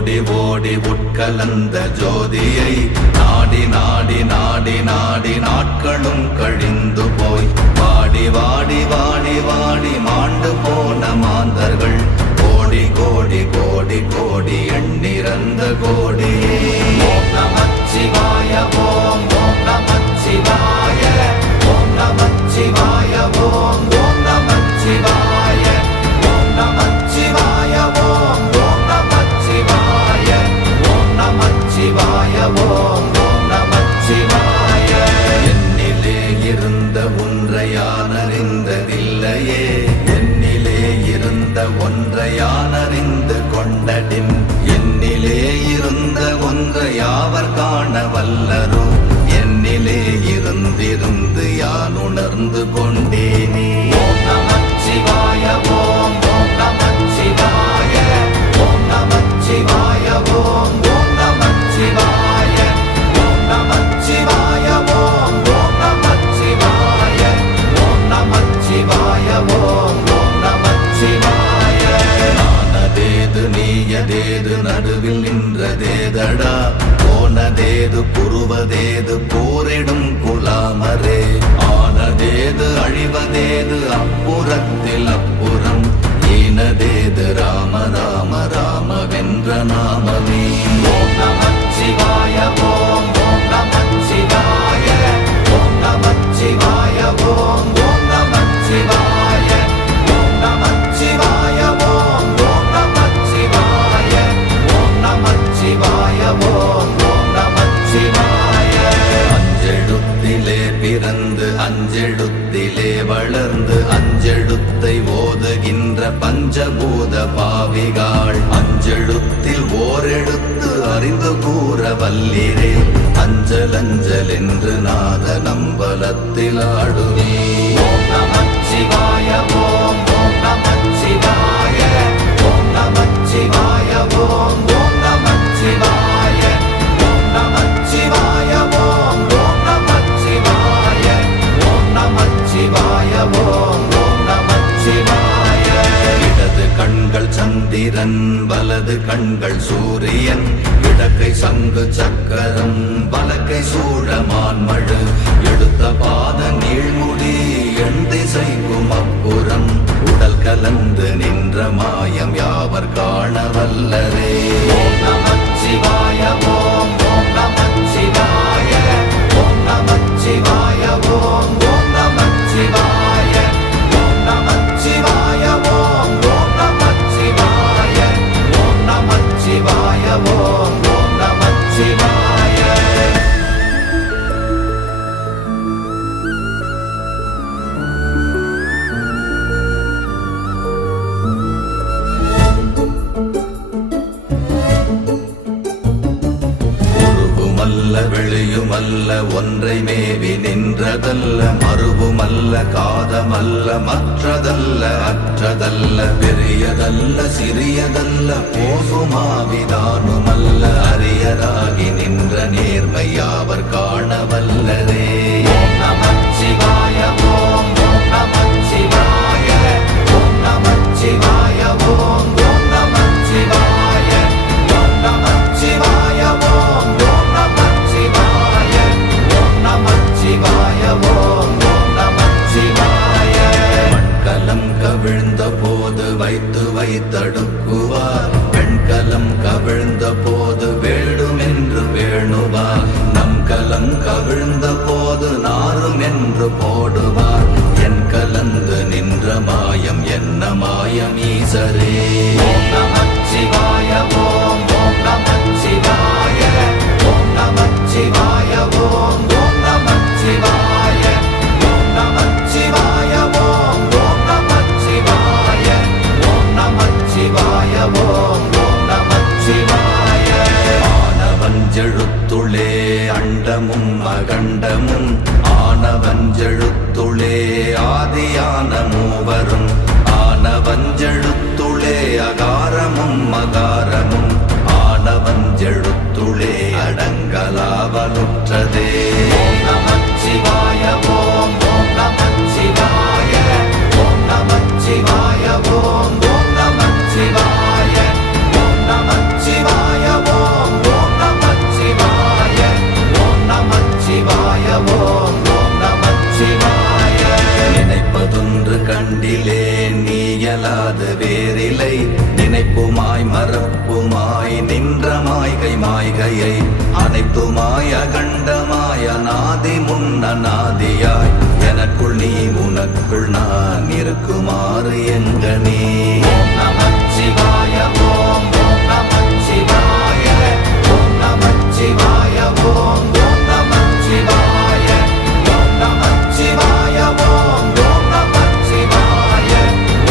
ஓடி ஓடி உட்கலந்த ஜோதியை நாடி நாடி நாடி நாடி நாட்களும் கழிந்து போய் வாடி வாடி வாடி வாடி மாண்டு போன மாந்தர்கள் கோடி கோடி கோடி கோடி எண்ணிறந்த கோடி. ஓம் நமச்சிவாய ஓம் ஓம் நமச்சிவாய ஓம் நமச்சிவாய ஓம் ஓம் நமச்சிவாய ஓம் நமச்சிவாய ஓம் ஓம் நமச்சிவாய ஓம் நமச்சிவாய ஓம் ஓம் நமச்சிவாய. என்னிலே இருந்த ஒன்றை யான் அறிந்ததில்லையே, என்னிலே இருந்த ஒன்றை யான் அறிந்து கொண்டடின், என்னிலே இருந்த ஒன்றை யாவர் காண வல்லரோ, என்னிலே இருந்திருந்து யான் உணர்ந்து கொண்டேனே. ஓம் நமச்சிவாய ஓம் ஓம் நமச்சிவாய ஓம் நமச்சிவாய ஓம் ஓம் நமச்சிவாய ஓம் நமச்சிவாய ஓம் ஓம் நமச்சிவாய ஓம் நமச்சிவாய ஓம் ஓம் நமச்சிவாய. நானதேது நீயதேது நடுவில் நின்றதேதடா, போனதேது புருவதேது போரிடும் குலாமரே, ஆனதேது அழிவதேது அப்புறத்தில் அப்புறம், ஈனதேது ராம ராம ராமவென்ற நாமமே. ஓம் நமச்சிவாய ஓம் ஓம் நமச்சிவாய ஓம் நமச்சிவாய ஓம் ஓம் நமச்சிவாய ஓம் நமச்சிவாய ஓம் ஓம் நமச்சிவாய ஓம் நமச்சிவாய ஓம் ஓம் நமச்சிவாய. அஞ்செழுத்திலே பிறந்து அஞ்செழுத்திலே வளர்ந்து அஞ்செழுத்தை ஓதுகின்ற பஞ்சபூத பாவிகாள், அஞ்செழுத்தில் ஓரெழுத்து அறிந்து கூற வல்லிரே, அஞ்சல் அஞ்சல் என்று நாத நம்பலத்தில் ஆடுவே. ஓம் நமச்சிவாய ஓம் ஓம் நமச்சிவாய ஓம் நமச்சிவாய ஓம் ஓம் நமச்சிவாய ஓம் நமச்சிவாய ஓம் ஓம் நமச்சிவாய ஓம் நமச்சிவாய ஓம் ஓம் நமச்சிவாய. இடது கண்கள் சந்திரன் வலது கண்கள் சூரியன், இடக்கை சங்கு சக்கரம் வலக்கை சூழமான்மழு, எடுத்த பாத நீழ்முடி எண் திசைக்கும் அப்புறம், உடல் கலந்து நின்ற மாயம் யாவர் காண வல்லரே. ஓம் நமச்சிவாய ஓம் ஓம் நமச்சிவாய ஓம் நமச்சிவாய ஓம் ஓம் நமச்சிவாய ஓம் நமச்சிவாய ஓம் ஓம் நமச்சிவாய ஓம் நமச்சிவாய ஓம் ஓம் நமச்சிவாய. வெளியுமல்ல ஒன்றை மேவி நின்றதல்ல, மறுவுமல்ல காதமல்ல மற்றதல்ல அற்றதல்ல, பெரியதல்ல சிறியதல்ல போகுமாவிதானுமல்ல, அரியராகி நின்ற நேர்மை யாவர் காண வல்லரே. ஓம் நமச்சிவாய ஓம் ஓம் நமச்சிவாய ஓம் நமச்சிவாய ஓம் ஓம் நமச்சிவாய ஓம் நமச்சிவாய ஓம் ஓம் நமச்சிவாய ஓம் நமச்சிவாய ஓம் ஓம் நமச்சிவாய. மண்கலம் கவிழ்ந்த போது வைத்து வைத்தடுக்குவார், பெண்கலம் கவிழ்ந்த போது வேண்டுமென்று வேணுவார், நம் கலம் கவிழ்ந்த போது நாரும் என்று போடுவார், என் கலந்து நின்ற மாயம் என்ன மாயம் ஈசரே. ஓம் நமச்சிவாய ஓம் ஓம் நமச்சிவாய ஓம் நமச்சிவாய ஓம் ஓம் நமச்சிவாய ஓம் நமச்சிவாய ஓம் ஓம் நமச்சிவாய ஓம் நமச்சிவாய ஓம் ஓம் நமச்சிவாய. ஆனவஞ்செழுத்துளே அண்டமும் அகண்டமும், ஆனவஞ்செழுத்துளே ஆதியான மூவரும், ஆனவஞ்செழுத்துளே அகாரமும் அகாரமும், ஆனவஞ்செழுத்துளே அடங்கலாவலுற்றதே. ஓம் நமச்சிவாய ஓம் ஓம் நமச்சிவாய ஓம் நமச்சிவாய ஓம் ஓம் நமச்சிவாய ஓம் நமச்சிவாய ஆதி முன்னநாதியாய் எனக்குள் நீ உனக்குள் நான் இருக்குமாறு எங்கனே. ஓம் நமச்சிவாய ஓம் ஓம் நமச்சிவாய ஓம் நமச்சிவாய ஓம் ஓம் நமச்சிவாய ஓம் நமச்சிவாய ஓம் ஓம் நமச்சிவாய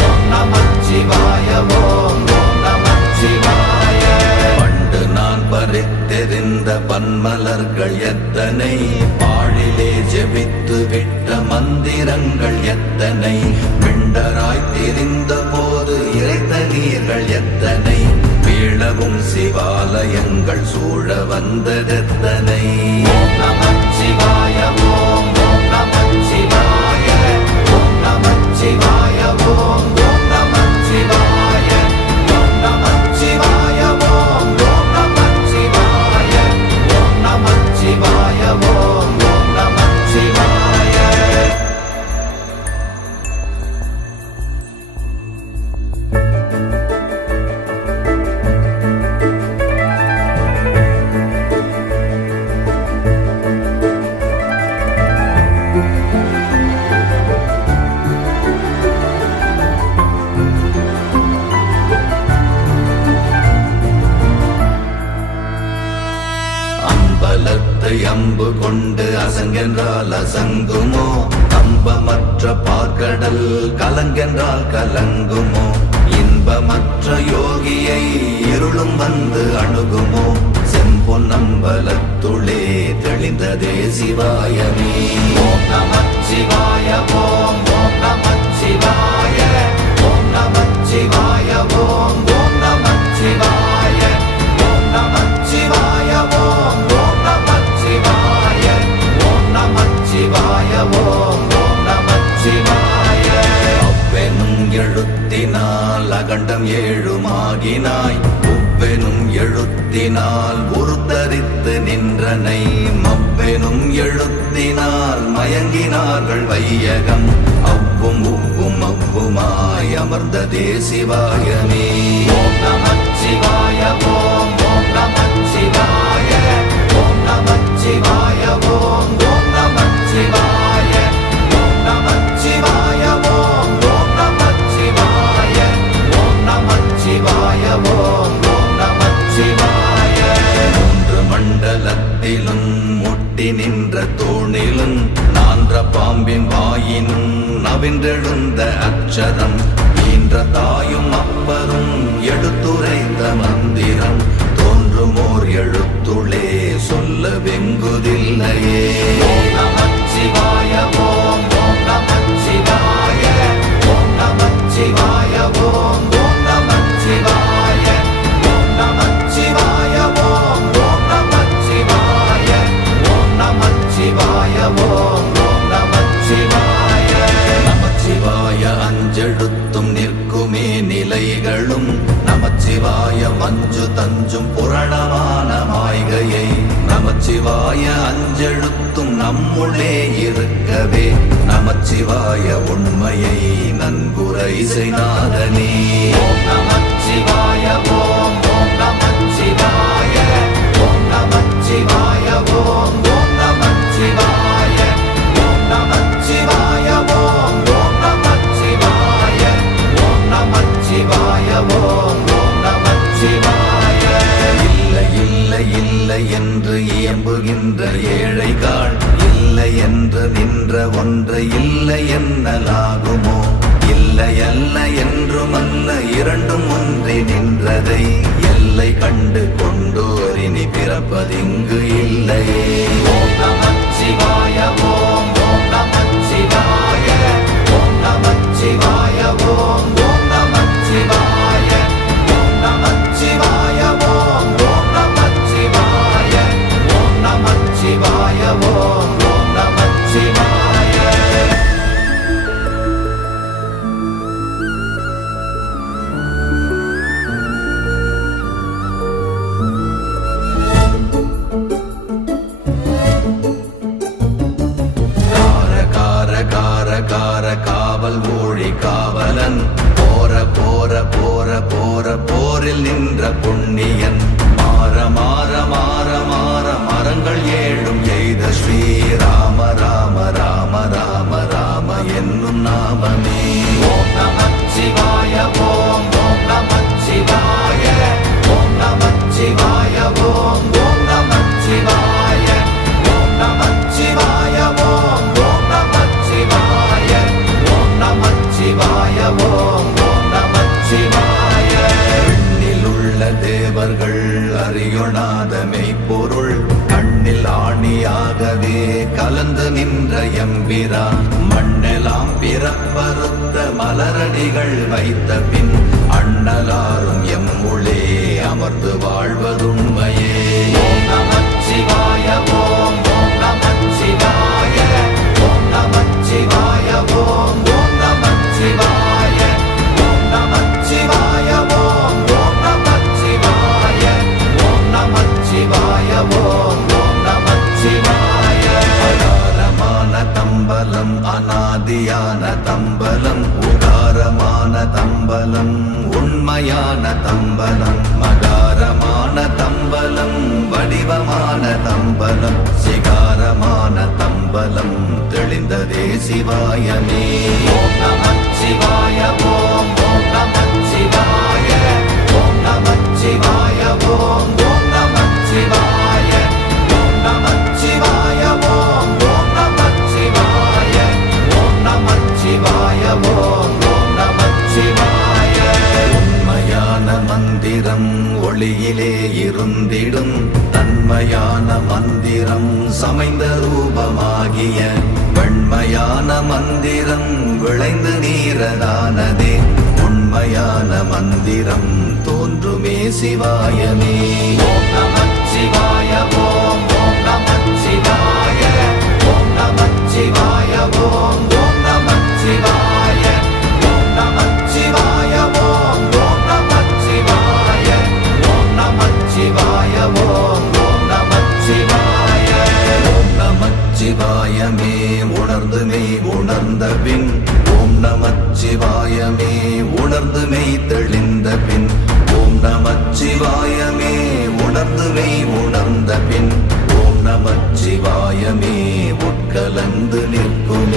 ஓம் நமச்சிவாய ஓம் ஓம் நமச்சிவாய. பண்டு நான் பறித்தெறிந்த பன்மலர்கள் எத்தனை, பாழிலே ஜெபித்து விட்ட மந்திரங்கள் எத்தனை, மிண்டராய் திரிந்த போது இறைத்த நீர்கள் எத்தனை, வீழவும் சிவாலயங்கள் சூழ வந்ததெத்தனை. ஓம் நமச்சிவாய ஓம் ஓம் நமச்சிவாய ஓம் நமச்சிவாய ஓம் ஓம் நமச்சிவாய ஓம் நமச்சிவாய ஓம் ஓம் நமச்சிவாய ஓம் நமச்சிவாய ஓம் ஓம் நமச்சிவாய. அம்பலத்தை அம்பு கொண்டு அசங்கென்றால் அசங்குமோ, அம்பமற்ற பார்க்கடல் கலங்கென்றால் கலங்குமோ, இன்பமற்ற யோகியை இருளும் வந்து அணுகுமோ, செம்பொன்னம்பலத்துளே தெளிந்ததே சிவாயமே. ஓம் நமச்சிவாய ஓம் ஓம் நமச்சிவாய ஓம் நமச்சிவாய ஓம் ஓம் நமச்சிவாய ஓம் நமச்சிவாய ஓம் ஓம் நமச்சிவாய ஓம் நமச்சிவாய ஓம் ஓம் நமச்சிவாய. அவ்வெனும் எழுத்தினால் அகண்டம் ஏழுமாகினாய், உவ்வெனும் எழுத்தினால் உருத்தரித்து நின்றனை, மவ்வெனும் எழுத்தினால் மயங்கினார்கள் வையகம், அவ்வும் உவ்வும் அவ்வுமாய் அமர்ந்ததே சிவாயமே. ஓம் நமச்சிவாய ஓம் ஓம் நமச்சிவாய ஓம் நமச்சிவாய ஓம் ஓம் நமச்சிவாய ஓம் நமச்சிவாய ஓம் ஓம் நமச்சிவாய ஓம் நமச்சிவாய ஓம் ஓம் நமச்சிவாய. மூன்று மண்டலத்திலும் முட்டி நின்ற தூணிலும் நான்ற பாம்பின் வாயினும் நவின்றெழுந்த அக்ஷரம், ஈன்ற தாயும் அப்பரும் எடுத்துரைத்த மந்திரம், தோன்றுமோர் எழுத்துளே சொல்ல வெங்குதில்லையே. ஓம் நமச்சிவாய ஓம் ஓம் நமச்சிவாய ஓம் நமச்சிவாய ஓம் ஓம் நமச்சிவாய ஓம் நமச்சிவாய ஓம் ஓம் நமச்சிவாய ஓம் நமச்சிவாய ஓம் ஓம் நமச்சிவாய. நமச்சிவாய அஞ்செழுத்தும் நிற்குமே நிலைகளும், நமச்சிவாய மஞ்சு தஞ்சும் புரணமான மாய்கையை, நமச்சிவாய அஞ்செழுத்தும் நம்முள்ளே இருக்கவே, நமச்சிவாய உண்மையை நன்குரை செய்நாதனே. ஓம் நமச்சிவாய ஓம் ஓம் நமச்சிவாய ஓம் நமச்சிவாய ஓம் ஓம் நமச்சிவாய ஓம் நமச்சிவாய ஓம் ஓம் நமச்சிவாய ஓம் நமச்சிவாய ஓம் ஓம் நமச்சிவாய. இல்லை இல்லை இல்லை என்று இயம்புகின்ற ஏழைகாள், இல்லை என்று நின்ற ஒன்றை இல்லை என்னலாகுமோ, இல்லை அல்ல என்றுமல்ல இரண்டும் ஒன்றி நின்றதை, எல்லை கண்டு கொண்டோர் இனி பிறப்பதிங்கு இல்லையே. ஓம் நமச்சிவாய ஓம் ஓம் நமச்சிவாய ஓம் நமச்சிவாய ஓம் ஓம் நமச்சிவாய ஓம் நமச்சிவாய ஓம் ஓம் நமச்சிவாய ஓம் நமச்சிவாய ஓம் ஓம் நமச்சிவாய. காவல் ஊழி காவலன், போற போற போற போற போரில் நின்ற புண்ணியன், மாற மாற மாற மாற மரங்கள் ஏழும் எய்த ஸ்ரீராம நாமமே. ஓம் நமச்சிவாய ஓம் ஓம் நமச்சிவாய ஓம் நமச்சிவாய ஓம் ஓம் நமச்சிவாய ஓம் நமச்சிவாய ஓம் ஓம் நமச்சிவாய ஓம் நமச்சிவாய ஓம் ஓம் நமச்சிவாய. எண்ணில் உள்ள தேவர்கள் அறியொணாத மெய்ப்பொருள் கண்ணில் ஆணியாகவே கலந்து நின்ற எம்பிரா மண்ணெலாம் பிறப்பறுத்த மலரடிகள் வைத்த பின் அண்ணலாரும் எம்முளே அமர்ந்து வாழ்வதுண்மையே. ஓம் நமச்சிவாய ஓம் ஓம் நமச்சிவாய ஓம் நமச்சிவாய ஓம் ஓம் நமச்சிவாய ஓம் நமச்சிவாய ஓம் ஓம் நமச்சிவாய ஓம் நமச்சிவாய ஓம் ஓம் நமச்சிவாய. அகாரமான தம்பலம் அநாதியான தம்பலம் உகாரமான தம்பலம் உண்மையான தம்பலம் மகாரமான தம்பலம் வடிவமான தம்பலம் சிகாரமான தம்பலம் தெளிந்ததே சிவாயமே. ஓம் நமச்சிவாய ஓம் ஓம் நமச்சிவாய ஓம் நமச்சிவாய ஓம் ஓம் நமச்சிவாய ஓம் நமச்சிவாய ஓம் ஓம் நமச்சிவாய ஓம் நமச்சிவாய ஓம் ஓம் நமச்சிவாய. உண்மையான மந்திரம் ஒளியிலே இருந்திடும் தன்மையான மந்திரம் சமைந்த ரூபமாகிய வெண்மையான மந்திரம் விளைந்து நீரதானதே உண்மையான மந்திரம் தோன்றுமே சிவாயமே. ஓம் நமச்சிவாய ஓம் ஓம் நமச்சிவாய ஓம் நமச்சிவாய ஓம் ஓம் நமச்சிவாய ஓம் நமச்சிவாய ஓம் ஓம் நமச்சிவாய ஓம் நமச்சிவாய ஓம் ஓம் நமச்சிவாய. ஓம் நமச்சிவாயமே உணர்ந்து மெய் உணர்ந்த பின் ஓம் நமச்சிவாயமே உணர்ந்து மெய் தெளிந்த பின் ஓம் நமச்சிவாயமே உணர்ந்து மெய் உணர்ந்த பின் ஓம் நமச்சிவாயமே உட்கலந்து நிற்கும்